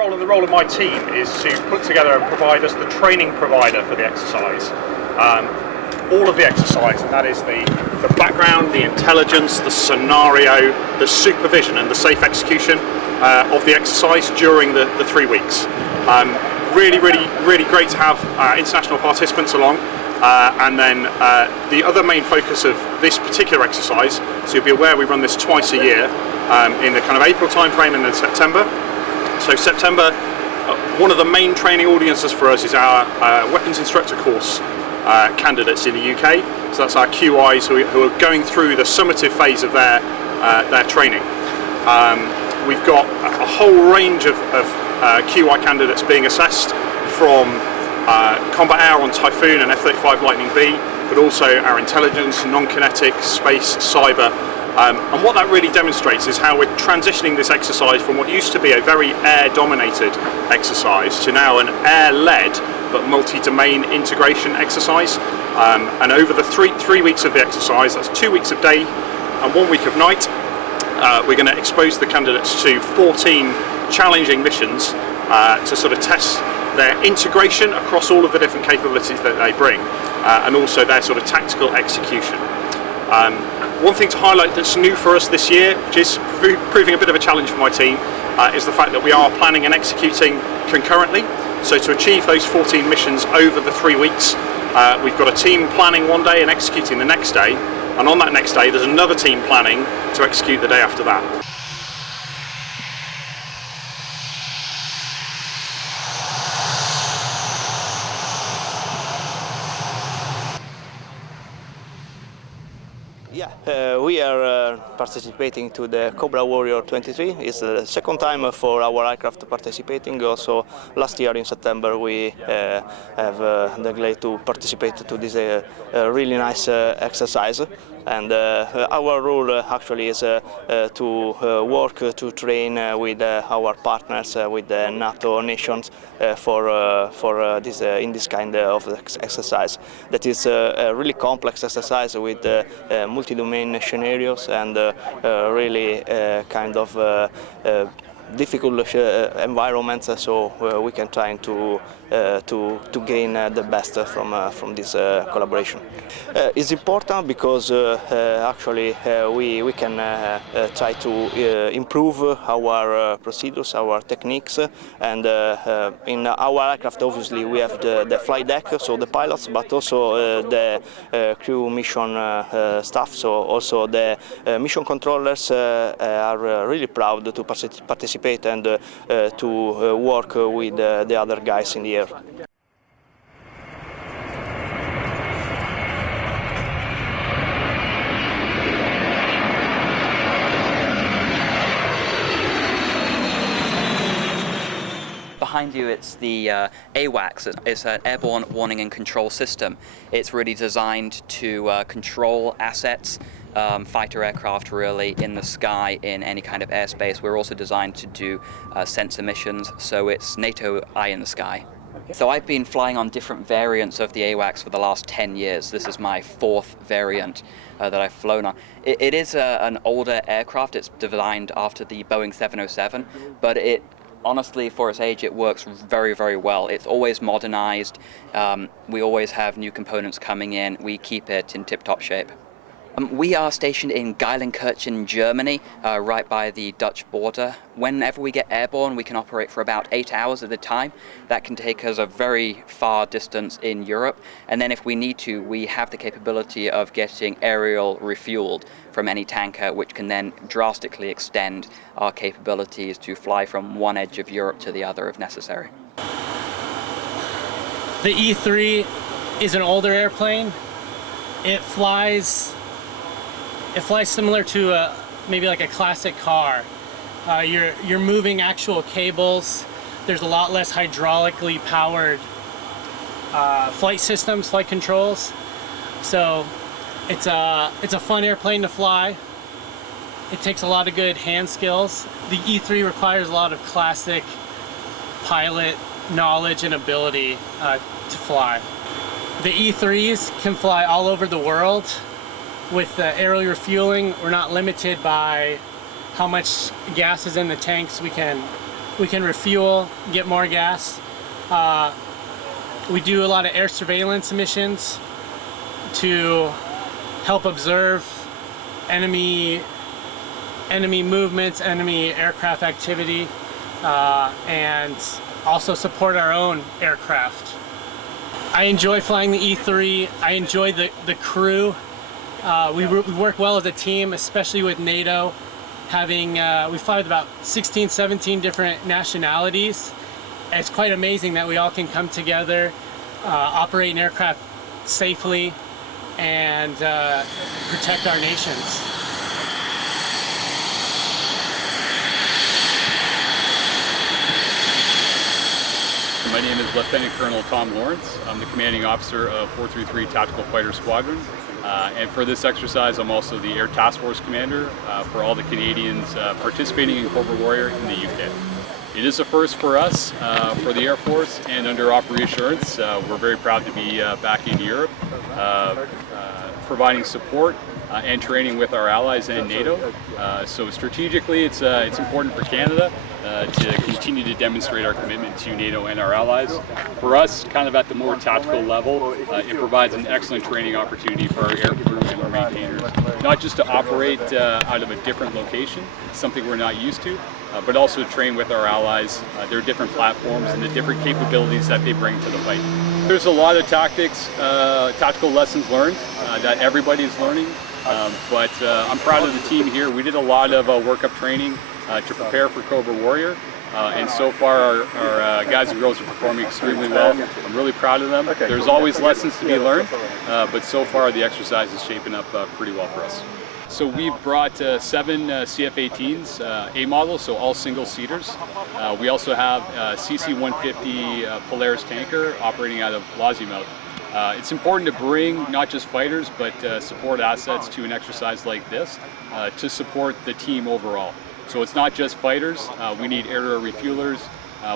role and the role of my team is to put together and provide us the training provider for the exercise. All of the exercise, and that is the background, the intelligence, the scenario, the supervision and the safe execution of the exercise during the 3 weeks. Really great to have international participants along. And then the other main focus of this particular exercise, so you'll be aware we run this twice a year in the kind of April time frame and then September. So September, one of the main training audiences for us is our weapons instructor course candidates in the UK. So that's our QIs who are going through the summative phase of their training. We've got a whole range of QI candidates being assessed from combat air on Typhoon and F-35 Lightning B, but also our intelligence, non-kinetic, space, cyber. And what that really demonstrates is how we're transitioning this exercise from what used to be a very air-dominated exercise to now an air-led but multi-domain integration exercise. And over the three weeks of the exercise, that's 2 weeks of day and 1 week of night, we're going to expose the candidates to 14 challenging missions to sort of test their integration across all of the different capabilities that they bring, and also their sort of tactical execution. One thing to highlight that's new for us this year, which is proving a bit of a challenge for my team, is the fact that we are planning and executing concurrently. So to achieve those 14 missions over the 3 weeks, we've got a team planning one day and executing the next day, and on that next day there's another team planning to execute the day after that. Yeah, we are participating to the Cobra Warrior 23. It's the second time for our aircraft participating. Also, last year in September we have the glad to participate to this really nice exercise. And our role actually is to work to train with our partners, with the NATO nations for this in this kind of exercise. That is a really complex exercise with multi-domain scenarios and really kind of difficult environments, so we can try to gain the best from this collaboration. It's important because actually we can try to improve our procedures, our techniques, and in our aircraft obviously we have the flight deck, so the pilots, but also the crew mission staff, so also the mission controllers are really proud to participate and to work with the other guys in the air. Behind you, it's the AWACS. It's an airborne warning and control system. It's really designed to control assets, fighter aircraft really in the sky in any kind of airspace. We're also designed to do sensor missions, so it's NATO eye in the sky. So I've been flying on different variants of the AWACS for the last 10 years. This is my 4th variant that I've flown on. It is an older aircraft. It's designed after the Boeing 707, but honestly, for its age, it works very, very well. It's always modernized. We always have new components coming in. We keep it in tip-top shape. We are stationed in Geilenkirchen, Germany, right by the Dutch border. Whenever we get airborne, we can operate for about 8 hours at a time. That can take us a very far distance in Europe. And then if we need to, we have the capability of getting aerial refueled from any tanker, which can then drastically extend our capabilities to fly from one edge of Europe to the other if necessary. The E3 is an older airplane. It flies similar to maybe like a classic car. You're moving actual cables. There's a lot less hydraulically powered flight systems, flight controls. So it's a fun airplane to fly. It takes a lot of good hand skills. The E3 requires a lot of classic pilot knowledge and ability to fly. The E3s can fly all over the world. With aerial refueling, we're not limited by how much gas is in the tanks. We can we can refuel, get more gas. We do a lot of air surveillance missions to help observe enemy movements, enemy aircraft activity, and also support our own aircraft. I enjoy flying the E3. I enjoy the crew. We work well as a team, especially with NATO. We fly with about 16, 17 different nationalities. It's quite amazing that we all can come together, operate an aircraft safely, and protect our nations. My name is Lieutenant Colonel Tom Lawrence. I'm the commanding officer of 433 Tactical Fighter Squadron. And for this exercise, I'm also the Air Task Force Commander for all the Canadians participating in Cobra Warrior in the UK. It is a first for us, for the Air Force, and under Operations, we're very proud to be back in Europe, providing support and training with our allies and NATO. So strategically, it's important for Canada to continue to demonstrate our commitment to NATO and our allies. For us, kind of at the more tactical level, it provides an excellent training opportunity for our air crew and our maintainers, not just to operate out of a different location, something we're not used to, but also train with our allies, their different platforms and the different capabilities that they bring to the fight. There's a lot of tactical lessons learned that everybody's learning, but I'm proud of the team here. We did a lot of workup training to prepare for Cobra Warrior, and so far our guys and girls are performing extremely well. I'm really proud of them. There's always lessons to be learned, but so far the exercise is shaping up pretty well for us. So we've brought 7 CF-18s, A models, so all single-seaters. We also have a CC-150 Polaris tanker operating out of Lossiemouth. It's important to bring not just fighters, but support assets to an exercise like this to support the team overall. So it's not just fighters, we need air-to-air refuelers,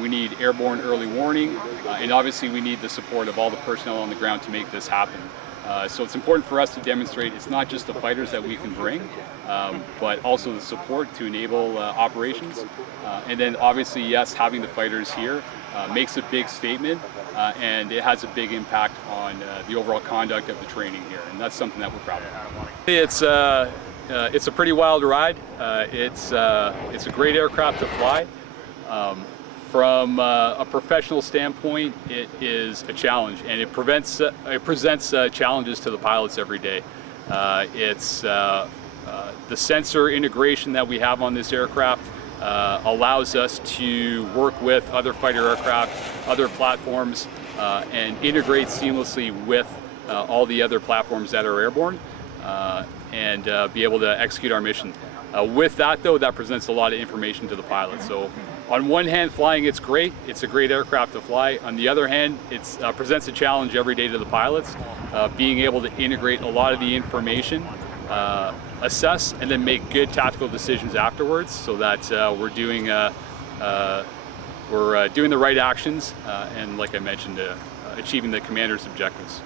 we need airborne early warning, and obviously we need the support of all the personnel on the ground to make this happen. So it's important for us to demonstrate it's not just the fighters that we can bring, but also the support to enable operations. And then obviously, yes, having the fighters here makes a big statement, and it has a big impact on the overall conduct of the training here, and that's something that we're proud of. It's a pretty wild ride. It's a great aircraft to fly. From a professional standpoint, it is a challenge, and it presents challenges to the pilots every day. It's the sensor integration that we have on this aircraft allows us to work with other fighter aircraft, other platforms, and integrate seamlessly with all the other platforms that are airborne, and be able to execute our mission. With that, though, that presents a lot of information to the pilot. So on one hand, flying, it's great. It's a great aircraft to fly. On the other hand, it presents a challenge every day to the pilots, being able to integrate a lot of the information, assess, and then make good tactical decisions afterwards, so that we're doing the right actions, and like I mentioned, achieving the commander's objectives.